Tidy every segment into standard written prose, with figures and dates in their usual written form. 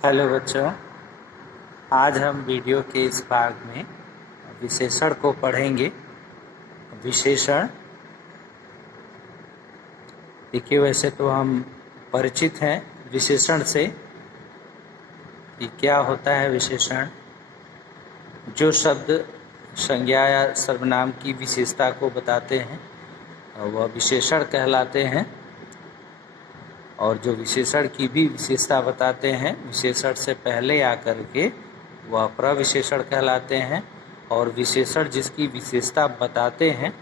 Hello बच्चों, आज हम वीडियो के इस भाग में विशेषण को पढ़ेंगे। विशेषण देखिए, वैसे तो हम परिचित हैं विशेषण से कि क्या होता है विशेषण। जो शब्द संज्ञा या सर्वनाम की विशेषता को बताते हैं वह विशेषण कहलाते हैं, और जो विशेषण की भी विशेषता बताते हैं विशेषण से पहले आकर के वह प्रविशेषण कहलाते हैं, और विशेषण जिसकी विशेषता बताते हैं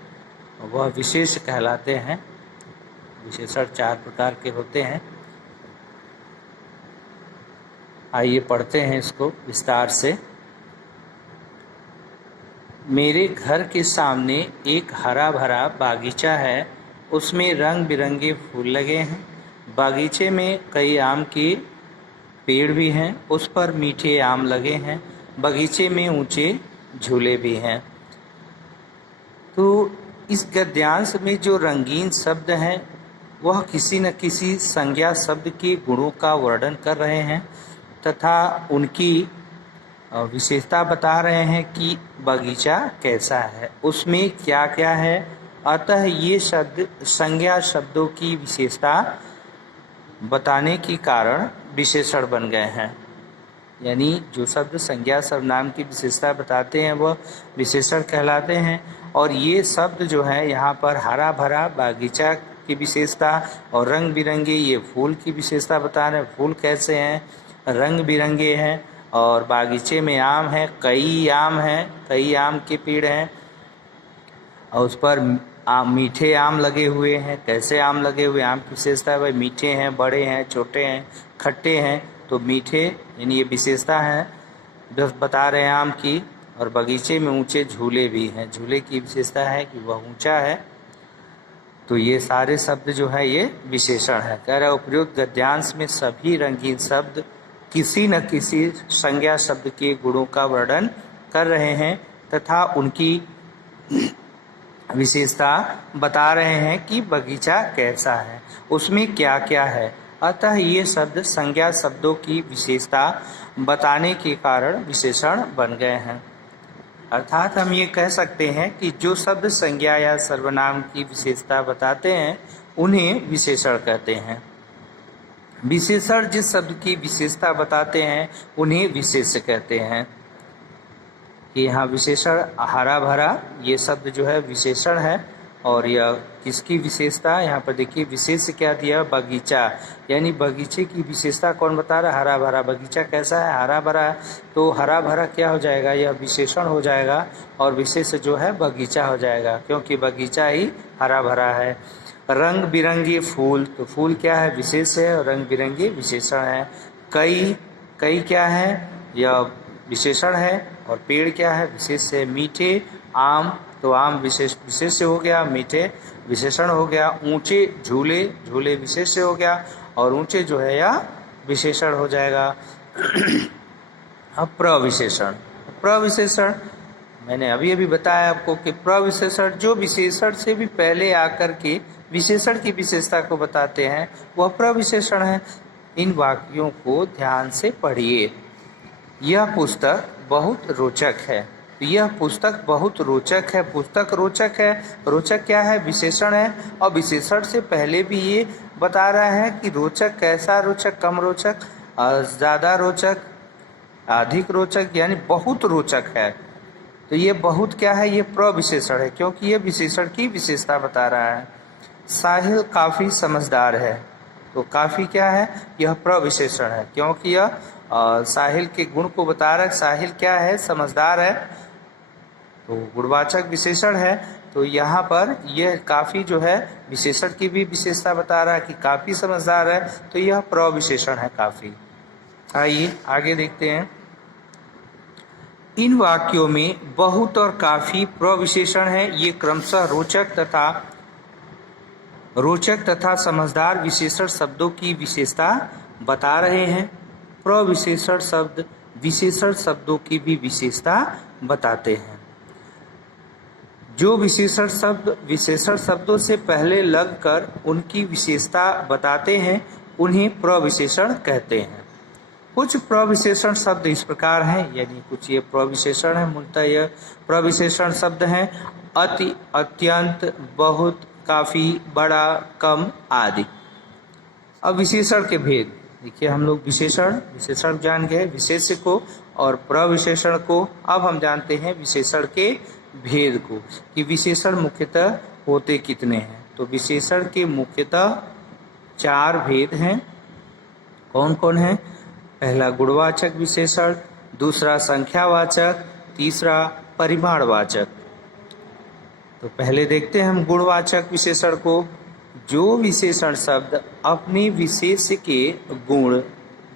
वह विशेष कहलाते हैं। विशेषण 4 प्रकार के होते हैं। आइए पढ़ते हैं इसको विस्तार से। मेरे घर के सामने एक हरा भरा बागीचा है, उसमें रंग बिरंगे फूल लगे हैं। बागीचे में कई आम के पेड़ भी हैं, उस पर मीठे आम लगे हैं। बगीचे में ऊंचे झूले भी हैं। तो इस गद्यांश में जो रंगीन शब्द हैं वह किसी न किसी संज्ञा शब्द के गुणों का वर्णन कर रहे हैं तथा उनकी विशेषता बता रहे हैं कि बगीचा कैसा है, उसमें क्या क्या है। अतः ये शब्द संज्ञा शब्दों की विशेषता बताने के कारण विशेषण बन गए हैं। यानी जो शब्द संज्ञा सर्वनाम की विशेषता बताते हैं वह विशेषण कहलाते हैं। और ये शब्द जो है यहाँ पर हरा भरा बागीचा की विशेषता और रंग बिरंगे ये फूल की विशेषता बता रहे हैं। फूल कैसे हैं, रंग बिरंगे हैं, और बागीचे में आम है, कई आम हैं, कई आम के पेड़ हैं, और उस पर मीठे आम लगे हुए हैं। कैसे आम लगे हुए, आम की विशेषता है भाई मीठे हैं, बड़े हैं, छोटे हैं, खट्टे हैं। तो मीठे यानी ये विशेषता है बस बता रहे हैं आम की। और बगीचे में ऊंचे झूले भी हैं, झूले की विशेषता है कि वह ऊंचा है। तो ये सारे शब्द जो है ये विशेषण है। कह रहा है उपयुक्त गद्यांश में सभी रंगीन शब्द किसी न किसी संज्ञा शब्द के गुणों का वर्णन कर रहे हैं तथा उनकी विशेषता बता रहे हैं कि बगीचा कैसा है, उसमें क्या क्या है। अतः ये शब्द संज्ञा शब्दों की विशेषता बताने के कारण विशेषण बन गए हैं। अर्थात हम ये कह सकते हैं कि जो शब्द संज्ञा या सर्वनाम की विशेषता बताते हैं उन्हें विशेषण कहते हैं। विशेषण जिस शब्द की विशेषता बताते हैं उन्हें विशेष कहते हैं। कि यहाँ विशेषण हरा भरा ये शब्द जो है विशेषण है, और यह किसकी विशेषता, यहाँ पर देखिए विशेष क्या दिया, बगीचा। यानी बगीचे की विशेषता कौन बता रहा है, हरा भरा। बगीचा कैसा है, हरा भरा। तो हरा भरा क्या हो जाएगा, यह विशेषण हो जाएगा, और विशेष जो है बगीचा हो जाएगा, क्योंकि बगीचा ही हरा भरा है। रंग बिरंगे फूल, तो फूल क्या है, विशेष है, और रंग बिरंगे विशेषण है। कई, कई क्या है, यह विशेषण है, और पेड़ क्या है, विशेष है। मीठे आम, तो आम विशेष हो गया, मीठे विशेषण हो गया। ऊंचे झूले, झूले विशेष हो गया, और ऊंचे जो है या विशेषण हो जाएगा। अब प्रविशेषण, प्रविशेषण मैंने अभी बताया आपको कि प्रविशेषण जो विशेषण से भी पहले आकर के विशेषण की विशेषता को बताते हैं वह प्रविशेषण है। इन वाक्यों को ध्यान से पढ़िए। यह पुस्तक बहुत रोचक है। यह पुस्तक बहुत रोचक है, पुस्तक रोचक है। रोचक क्या है, विशेषण है, और विशेषण से पहले भी ये बता रहा है कि रोचक कैसा, रोचक, कम रोचक, ज़्यादा रोचक, अधिक रोचक, यानी बहुत रोचक है। तो ये बहुत क्या है, ये प्रविशेषण है, क्योंकि ये विशेषण की विशेषता बता रहा है। साहिल काफ़ी समझदार है, तो काफ़ी क्या है, यह प्रविशेषण है, क्योंकि यह साहिल के गुण को बता रहा है। साहिल क्या है, समझदार है, तो गुणवाचक विशेषण है। तो यहाँ पर यह काफ़ी जो है विशेषण की भी विशेषता बता रहा है कि काफ़ी समझदार है, तो यह प्रविशेषण है काफ़ी। आइए आगे देखते हैं। इन वाक्यों में बहुत और काफ़ी प्रविशेषण है। ये क्रमशः रोचक तथा समझदार विशेषण शब्दों की विशेषता बता रहे हैं। प्रविशेषण शब्द विशेषण शब्दों की भी विशेषता बताते हैं। जो विशेषण शब्द विशेषण शब्दों से पहले लगकर उनकी विशेषता बताते हैं उन्हें प्रविशेषण कहते हैं। कुछ प्रविशेषण शब्द इस प्रकार हैं, यानी कुछ ये प्रविशेषण है, मूलतः यह प्रविशेषण शब्द हैं। अति, अत्यंत, बहुत, काफी, बड़ा, कम आदि। अब विशेषण के भेद देखिए, हम लोग विशेषण जान गए, विशेष्य को और प्रविशेषण को। अब हम जानते हैं विशेषण के भेद को कि विशेषण मुख्यतः होते कितने हैं। तो विशेषण के मुख्यतः 4 भेद हैं। कौन कौन है? पहला गुणवाचक विशेषण, दूसरा संख्यावाचक, तीसरा परिमाणवाचक। तो पहले देखते हैं हम गुणवाचक विशेषण को। जो विशेषण शब्द अपने विशेष्य के गुण,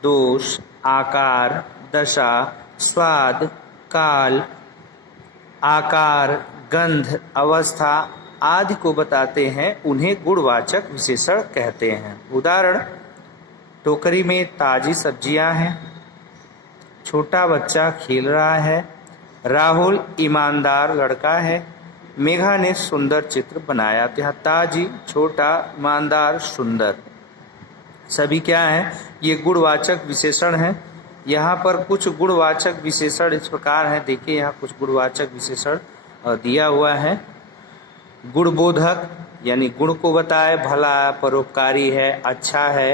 दोष, आकार, दशा, स्वाद, काल, आकार, गंध, अवस्था आदि को बताते हैं, उन्हें गुणवाचक विशेषण कहते हैं। उदाहरण, टोकरी में ताजी सब्जियां हैं, छोटा बच्चा खेल रहा है, राहुल ईमानदार लड़का है, मेघा ने सुंदर चित्र बनाया। तो यहाँ ताजी, छोटा, ईमानदार, सुंदर सभी क्या है? ये गुणवाचक विशेषण है। यहाँ पर कुछ गुणवाचक विशेषण इस प्रकार हैं। देखिए यहाँ कुछ गुणवाचक विशेषण दिया हुआ है। गुणबोधक यानी गुण को बताए, भला, परोपकारी है, अच्छा है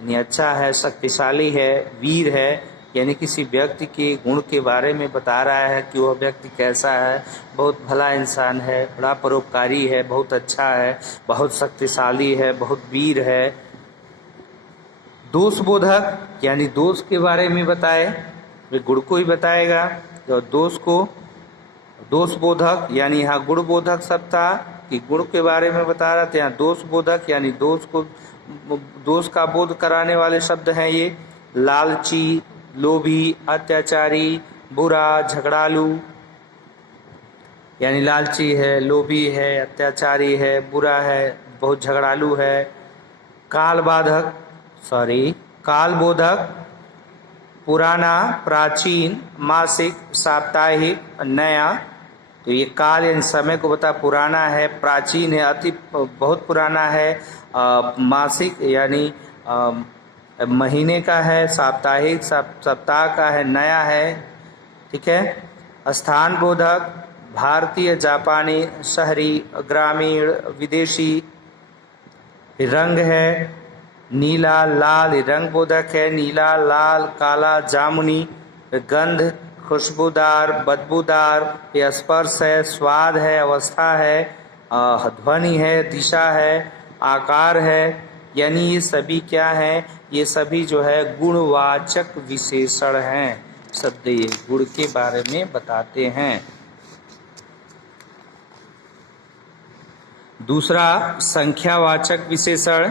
यानी अच्छा है, शक्तिशाली है, वीर है यानी किसी व्यक्ति के गुण के बारे में बता रहा है कि वह व्यक्ति कैसा है, बहुत भला इंसान है, बड़ा परोपकारी है, बहुत अच्छा है, बहुत शक्तिशाली है, बहुत वीर है। दोषबोधक यानी दोष के बारे में बताए, वे गुण को ही बताएगा। तो दोषबोधक यानी यहाँ गुणबोधक शब्द था कि गुण के बारे में बता रहा था, यहाँ दोषबोधक यानी दोष का बोध कराने वाले शब्द हैं ये। लालची, लोभी, अत्याचारी, बुरा, झगड़ालू यानी लालची है, लोभी है, अत्याचारी है, बुरा है, बहुत झगड़ालू है। कालबोधक, पुराना, प्राचीन, मासिक, साप्ताहिक, नया। तो ये काल यानी समय को बता, पुराना है, प्राचीन है, अति बहुत पुराना है, मासिक यानी महीने का है, साप्ताहिक सप्ताह का है, नया है। ठीक है। स्थान बोधक, भारतीय, जापानी, शहरी, ग्रामीण, विदेशी। रंग है नीला, लाल, रंग बोधक है, नीला, लाल, काला, जामुनी। गंध, खुशबूदार, बदबूदार। ये स्पर्श है, स्वाद है, अवस्था है, ध्वनि है, दिशा है, आकार है, यानी ये सभी क्या है? ये सभी जो है गुणवाचक विशेषण हैं। शब्द ये गुण के बारे में बताते हैं। दूसरा संख्यावाचक विशेषण,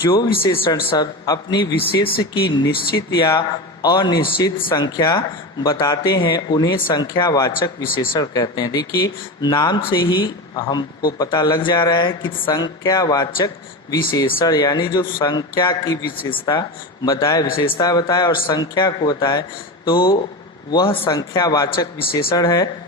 जो विशेषण शब्द अपनी विशेष की निश्चित या अनिश्चित संख्या बताते हैं, उन्हें संख्यावाचक विशेषण कहते हैं। देखिए नाम से ही हमको पता लग जा रहा है कि संख्यावाचक विशेषण यानी जो संख्या की विशेषता बताए और संख्या को बताए, तो वह संख्यावाचक विशेषण है।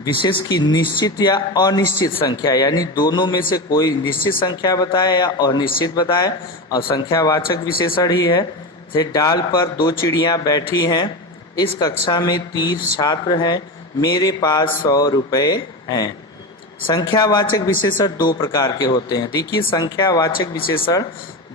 विशेष की निश्चित या अनिश्चित संख्या यानी दोनों में से कोई निश्चित संख्या बताए या अनिश्चित बताए, और संख्यावाचक विशेषण ही है। जैसे डाल पर 2 चिड़ियां बैठी हैं, इस कक्षा में 30 छात्र हैं, मेरे पास 100 रुपये हैं। संख्यावाचक विशेषण 2 प्रकार के होते हैं। देखिए संख्यावाचक विशेषण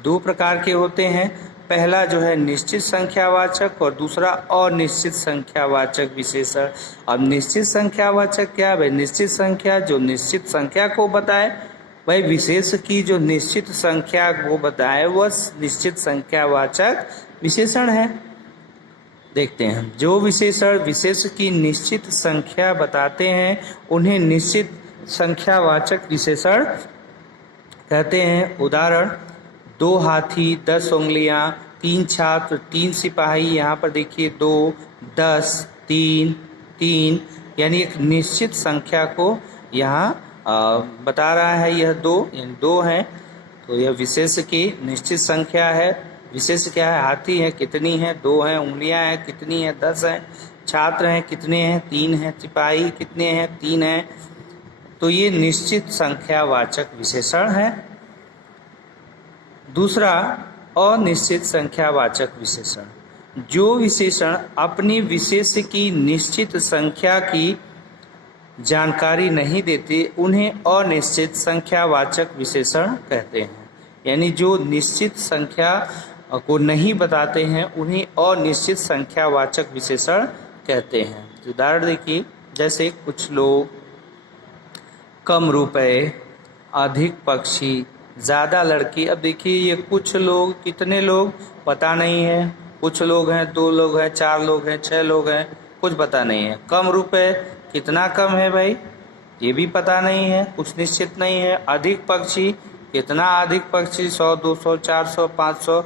2 प्रकार के होते हैं। पहला जो है निश्चित संख्यावाचक और दूसरा अनिश्चित संख्यावाचक विशेषण। अब निश्चित संख्यावाचक क्या है? निश्चित संख्या जो निश्चित संख्या को बताए, भाई विशेष की जो निश्चित संख्या को बताए वह निश्चित संख्यावाचक विशेषण है। देखते हैं, जो विशेषण विशेष की निश्चित संख्या बताते हैं उन्हें निश्चित संख्यावाचक विशेषण कहते हैं। उदाहरण, 2 हाथी, 10 उंगलियां, 3 छात्र, 3 सिपाही। यहाँ पर देखिए 2, 10, 3 यानी एक निश्चित संख्या को यहाँ बता रहा है। यह 2 यानी 2 है, तो यह विशेष की निश्चित संख्या है। विशेष क्या है? हाथी है, कितनी है? 2 है। उंगलियां हैं, कितनी है? 10 है। छात्र हैं, कितने हैं? 3 हैं। सिपाही कितने हैं? 3 हैं। तो ये निश्चित संख्यावाचक विशेषण है। दूसरा अनिश्चित संख्यावाचक विशेषण, जो विशेषण अपनी विशेष की निश्चित संख्या की जानकारी नहीं देते उन्हें अनिश्चित संख्यावाचक विशेषण कहते हैं। यानी जो निश्चित संख्या को नहीं बताते हैं उन्हें अनिश्चित संख्यावाचक विशेषण कहते हैं। उदाहरण देखिए, जैसे कुछ लोग, कम रुपए, अधिक पक्षी, ज़्यादा लड़की। अब देखिए ये कुछ लोग, कितने लोग पता नहीं है, कुछ लोग हैं, 2 लोग हैं, 4 लोग हैं, 6 लोग हैं, कुछ पता नहीं है। कम रुपए, कितना कम है भाई, ये भी पता नहीं है, कुछ निश्चित नहीं है। अधिक पक्षी, कितना अधिक पक्षी, 100, 200, 400, 500,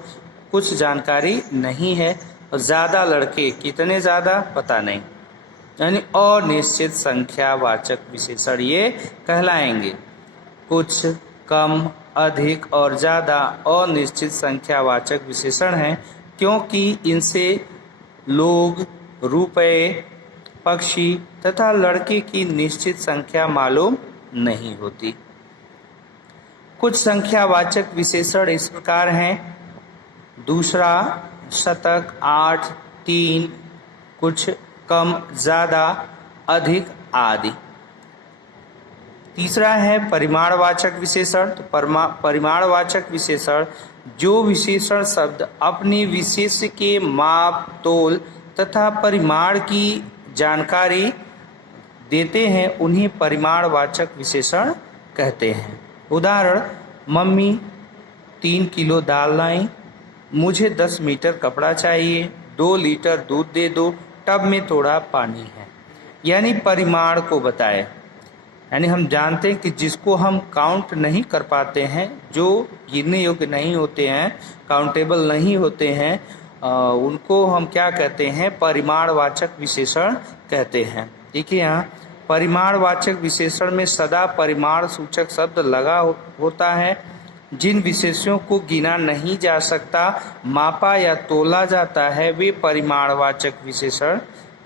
कुछ जानकारी नहीं है। और ज़्यादा लड़के, कितने ज़्यादा, पता नहीं। यानी अनिश्चित संख्यावाचक विशेषण ये कहलाएंगे। कुछ, कम, अधिक और ज़्यादा अनिश्चित संख्यावाचक विशेषण हैं, क्योंकि इनसे लोग, रुपए, पक्षी तथा लड़के की निश्चित संख्या मालूम नहीं होती। कुछ संख्यावाचक विशेषण इस प्रकार हैं: दूसरा, शतक, 8, 3, कुछ, कम, ज़्यादा, अधिक आदि। तीसरा है परिमाणवाचक विशेषण। तो परिमाणवाचक विशेषण जो विशेषण शब्द अपनी विशेष के माप, तोल तथा परिमाण की जानकारी देते हैं उन्हें परिमाणवाचक विशेषण कहते हैं। उदाहरण, मम्मी 3 किलो दाल लाई, मुझे 10 मीटर कपड़ा चाहिए, 2 लीटर दूध दे दो, टब में थोड़ा पानी है। यानी परिमाण को बताए। यानी हम जानते हैं कि जिसको हम काउंट नहीं कर पाते हैं, जो गिनने योग्य नहीं होते हैं, काउंटेबल नहीं होते हैं, उनको हम क्या कहते हैं, परिमाणवाचक विशेषण कहते हैं। देखिए यहाँ परिमाणवाचक विशेषण में सदा परिमाण सूचक शब्द लगा होता है। जिन विशेषणों को गिना नहीं जा सकता, मापा या तोला जाता है, वे परिमाणवाचक विशेषण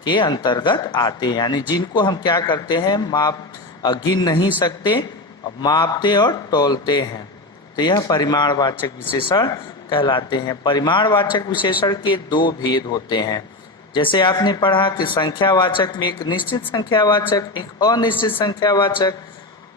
के अंतर्गत आते हैं। यानी जिनको हम क्या करते हैं, गिन नहीं सकते, मापते और तोलते हैं, तो यह परिमाणवाचक विशेषण कहलाते हैं। परिमाणवाचक विशेषण के 2 भेद होते हैं। जैसे आपने पढ़ा कि संख्यावाचक में एक निश्चित संख्यावाचक, एक अनिश्चित संख्यावाचक।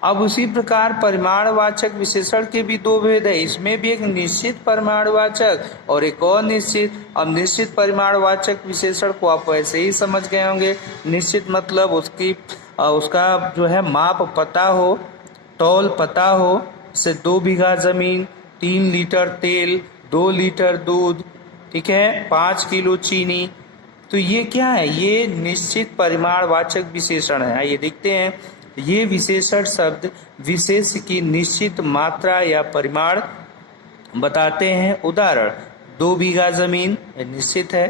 अब उसी प्रकार परिमाणवाचक विशेषण के भी 2 भेद है। इसमें भी एक निश्चित परिमाणवाचक और एक अनिश्चित। अब निश्चित परिमाणवाचक विशेषण को आप वैसे ही समझ गए होंगे। निश्चित मतलब उसका जो है माप पता हो, तौल पता हो। से 2 बीघा जमीन, 3 लीटर तेल, 2 लीटर दूध, ठीक है, 5 किलो चीनी। तो ये क्या है, ये निश्चित परिमाणवाचक विशेषण है। आइए देखते हैं। ये विशेषण शब्द विशेष की निश्चित मात्रा या परिमाण बताते हैं। उदाहरण, 2 बीघा जमीन निश्चित है,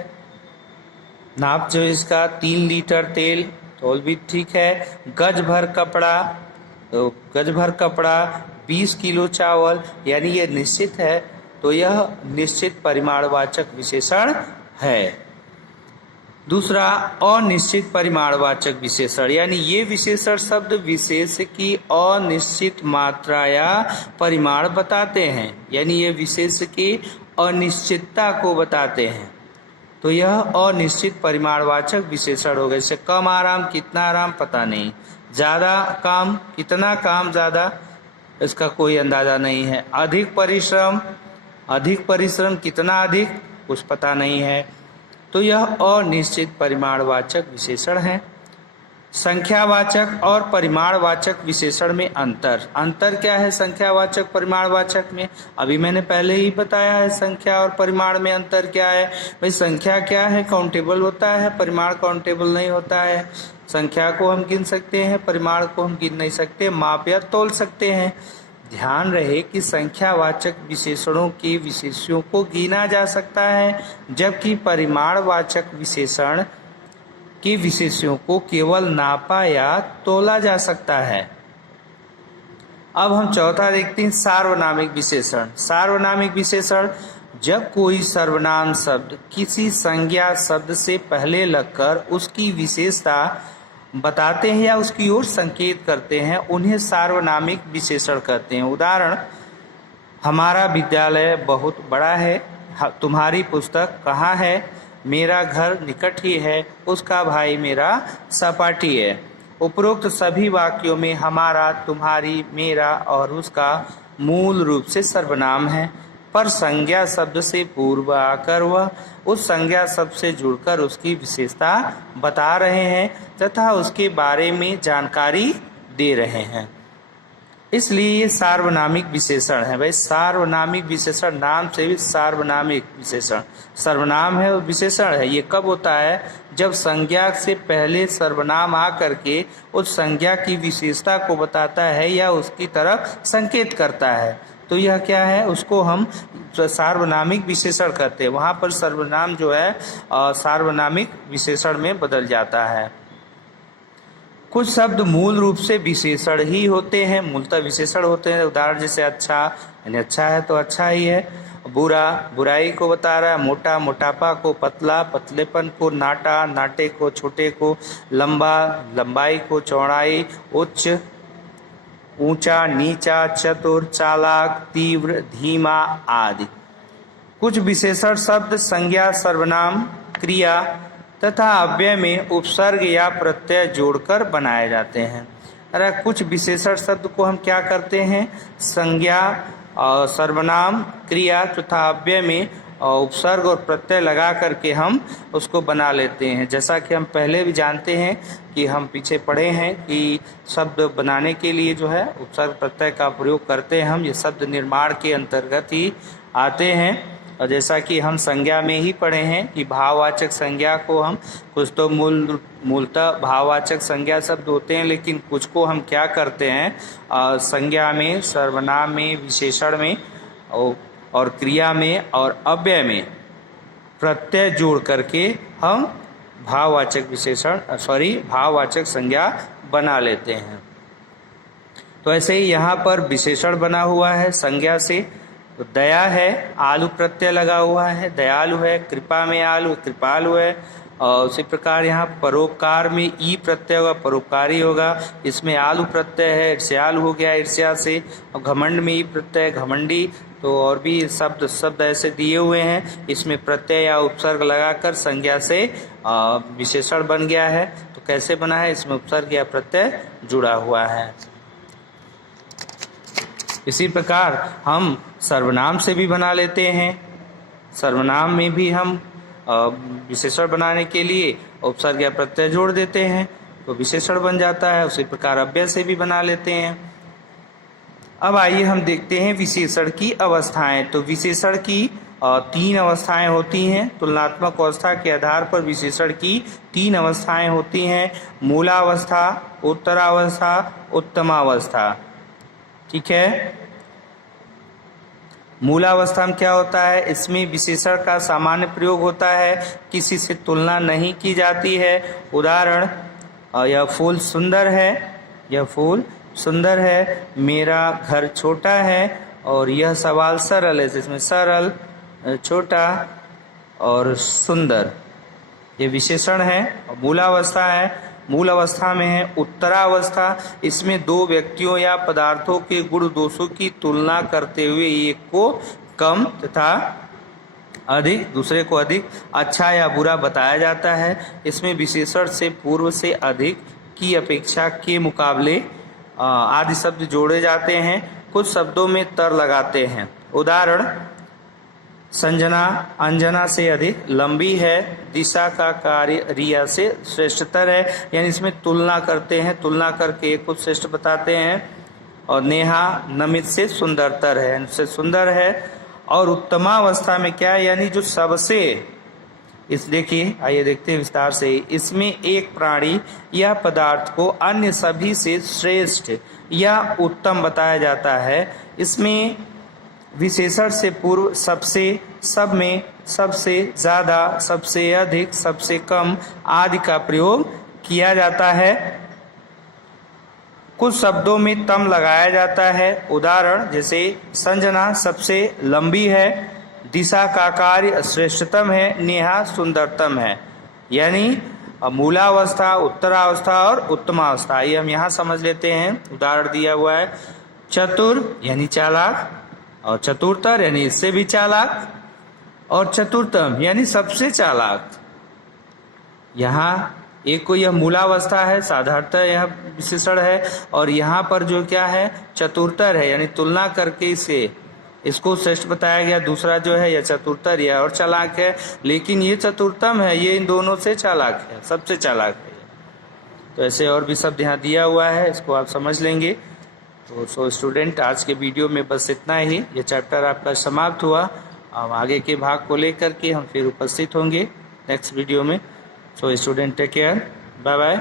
नाप जो इसका 3 लीटर तेल, तौल भी ठीक है। गज भर कपड़ा, तो गज भर कपड़ा, 20 किलो चावल, यानी ये निश्चित है। तो यह निश्चित परिमाणवाचक विशेषण है। दूसरा, अनिश्चित परिमाणवाचक विशेषण, यानी ये विशेषण शब्द विशेष की अनिश्चित मात्रा या परिमाण बताते हैं। यानी ये विशेष की अनिश्चितता को बताते हैं। तो यह अनिश्चित परिमाणवाचक विशेषण हो गए। जैसे कम आराम, कितना आराम पता नहीं, ज़्यादा काम, कितना काम ज़्यादा, इसका कोई अंदाज़ा नहीं है। अधिक परिश्रम, कितना अधिक, कुछ पता नहीं है। तो यह अनिश्चित परिमाणवाचक विशेषण है। संख्यावाचक और परिमाणवाचक विशेषण में अंतर क्या है संख्यावाचक परिमाणवाचक में? अभी मैंने पहले ही बताया है संख्या और परिमाण में अंतर क्या है। भाई संख्या क्या है, काउंटेबल होता है, परिमाण काउंटेबल नहीं होता है। संख्या को हम गिन सकते हैं, परिमाण को हम गिन नहीं सकते, माप या तोल सकते हैं। ध्यान रहे कि संख्यावाचक विशेषणों के विशेषों को गिना जा सकता है, जबकि परिमाणवाचक विशेषण के विशेषों को केवल नापा या तोला जा सकता है। अब हम चौथा देखते हैं, सार्वनामिक विशेषण। सार्वनामिक विशेषण, जब कोई सर्वनाम शब्द किसी संज्ञा शब्द से पहले लगकर उसकी विशेषता बताते हैं या उसकी ओर संकेत करते हैं, उन्हें सार्वनामिक विशेषण कहते हैं। उदाहरण, हमारा विद्यालय बहुत बड़ा है, तुम्हारी पुस्तक कहाँ है? मेरा घर निकट ही है, उसका भाई मेरा सहपाठी है। उपरोक्त सभी वाक्यों में हमारा, तुम्हारी, मेरा और उसका मूल रूप से सर्वनाम है, पर संज्ञा शब्द से पूर्व आकर वह उस संज्ञा शब्द से जुड़कर उसकी विशेषता बता रहे हैं तथा उसके बारे में जानकारी दे रहे हैं, इसलिए ये सार्वनामिक विशेषण है। भाई सार्वनामिक विशेषण नाम से भी सार्वनामिक विशेषण, सर्वनाम है और विशेषण है। ये कब होता है? जब संज्ञा से पहले सर्वनाम आ करके उस संज्ञा की विशेषता को बताता है या उसकी तरफ संकेत करता है, तो यह क्या है? उसको हम सार्वनामिक विशेषण कहते हैं। वहाँ पर सर्वनाम जो है सार्वनामिक विशेषण में बदल जाता है। कुछ शब्द मूल रूप से विशेषण ही होते हैं, मूलतः विशेषण होते हैं। उदाहरण जैसे अच्छा, यानी अच्छा है तो अच्छा ही है। बुरा, बुराई को बता रहा है। मोटा, मोटापा को। पतला, पतलेपन को। नाटा, नाटे को, छोटे को। लंबा, लंबाई को। चौड़ाई, उच्च, ऊंचा, नीचा। चतुर, चालाक, तीव्र, धीमा आदि। कुछ विशेषण शब्द संज्ञा, सर्वनाम, क्रिया तथा अव्यय में उपसर्ग या प्रत्यय जोड़कर बनाए जाते हैं। अरे कुछ विशेषण शब्द को हम क्या करते हैं? संज्ञा, सर्वनाम, क्रिया तथा अव्यय में उपसर्ग और प्रत्यय लगा करके हम उसको बना लेते हैं। जैसा कि हम पहले भी जानते हैं कि हम पीछे पढ़े हैं कि शब्द बनाने के लिए जो है उपसर्ग प्रत्यय का प्रयोग करते हैं हम। ये शब्द निर्माण के अंतर्गत ही आते हैं। और जैसा कि हम संज्ञा में ही पढ़े हैं कि भाववाचक संज्ञा को हम कुछ तो मूलतः भाववाचक संज्ञा शब्द होते हैं, लेकिन कुछ को हम क्या करते हैं? संज्ञा में, सर्वनाम में, विशेषण में और क्रिया में और अव्यय में प्रत्यय जोड़ करके हम भाववाचक संज्ञा बना लेते हैं। तो ऐसे ही यहाँ पर विशेषण बना हुआ है संज्ञा से। तो दया है, आलू प्रत्यय लगा हुआ है, दयालु है। कृपा में आलू, कृपालु है। और उसी प्रकार यहाँ परोपकार में ई प्रत्यय होगा, परोपकारी होगा। इसमें आलू प्रत्यय है, ईर्ष्यालु हो गया ईर्ष्या से। और घमंड में ई प्रत्यय, घमंडी। तो और भी शब्द ऐसे दिए हुए हैं, इसमें प्रत्यय या उपसर्ग लगाकर संज्ञा से विशेषण बन गया है। तो कैसे बना है? इसमें उपसर्ग या प्रत्यय जुड़ा हुआ है। इसी प्रकार हम सर्वनाम से भी बना लेते हैं। सर्वनाम में भी हम विशेषण बनाने के लिए उपसर्ग या प्रत्यय जोड़ देते हैं तो विशेषण बन जाता है। उसी प्रकार अव्यय से भी बना लेते हैं। अब आइए हम देखते हैं विशेषण की अवस्थाएं। तो विशेषण की 3 अवस्थाएं होती हैं। तुलनात्मक अवस्था के आधार पर विशेषण की 3 अवस्थाएं होती हैं। मूलावस्था, उत्तरावस्था, उत्तमावस्था। ठीक है। मूलावस्था में क्या होता है? इसमें विशेषण का सामान्य प्रयोग होता है, किसी से तुलना नहीं की जाती है। उदाहरण, यह फूल सुंदर है, यह फूल सुंदर है। मेरा घर छोटा है और यह सवाल सरल है, जिसमें सरल, छोटा और सुंदर ये विशेषण है। मूलावस्था है। मूल अवस्था में है उत्तरावस्था। इसमें 2 व्यक्तियों या पदार्थों के गुण दोषों की तुलना करते हुए एक को कम तथा अधिक, दूसरे को अधिक अच्छा या बुरा बताया जाता है। इसमें विशेषण से पूर्व से अधिक, की अपेक्षा, के मुकाबले आदि शब्द जोड़े जाते हैं। कुछ शब्दों में तर लगाते हैं। उदाहरण, संजना अंजना से अधिक लंबी है, दिशा का कार्य रिया से श्रेष्ठतर है। यानी इसमें तुलना करते हैं, तुलना करके एक को श्रेष्ठ बताते हैं। और नेहा नमित से सुंदरतर है, इससे सुंदर है। और उत्तमावस्था में क्या है? यानी जो सबसे, इस देखिए, आइए देखते हैं विस्तार से। इसमें एक प्राणी या पदार्थ को अन्य सभी से श्रेष्ठ या उत्तम बताया जाता है। इसमें विशेषण से पूर्व सबसे, सब में, सबसे ज्यादा, सबसे अधिक, सबसे कम आदि का प्रयोग किया जाता है। कुछ शब्दों में तम लगाया जाता है। उदाहरण जैसे संजना सबसे लंबी है, दिशा का कार्य श्रेष्ठतम है, नेहा सुंदरतम है। यानी मूलावस्था, उत्तरावस्था और उत्तमावस्था, ये हम यहाँ समझ लेते हैं। उदाहरण दिया हुआ है, चतुर यानी चालाक, और चतुरतर यानी इससे भी चालाक, और चतुर्थम यानी सबसे चालाक। यहाँ एक को यह मूलावस्था है, साधारणतः यह विशेषण है, और यहाँ पर जो क्या है चतुरतर है, यानी तुलना करके इसे इसको श्रेष्ठ बताया गया। दूसरा जो है यह चतुरतर यह और चालाक है, लेकिन ये चतुर्थम है, ये इन दोनों से चालाक है, सबसे चालाक है। तो ऐसे और भी शब्द यहाँ दिया हुआ है, इसको आप समझ लेंगे। तो स्टूडेंट, आज के वीडियो में बस इतना ही। ये चैप्टर आपका समाप्त हुआ। अब आगे के भाग को लेकर के हम फिर उपस्थित होंगे नेक्स्ट वीडियो में। So student, take care, bye bye.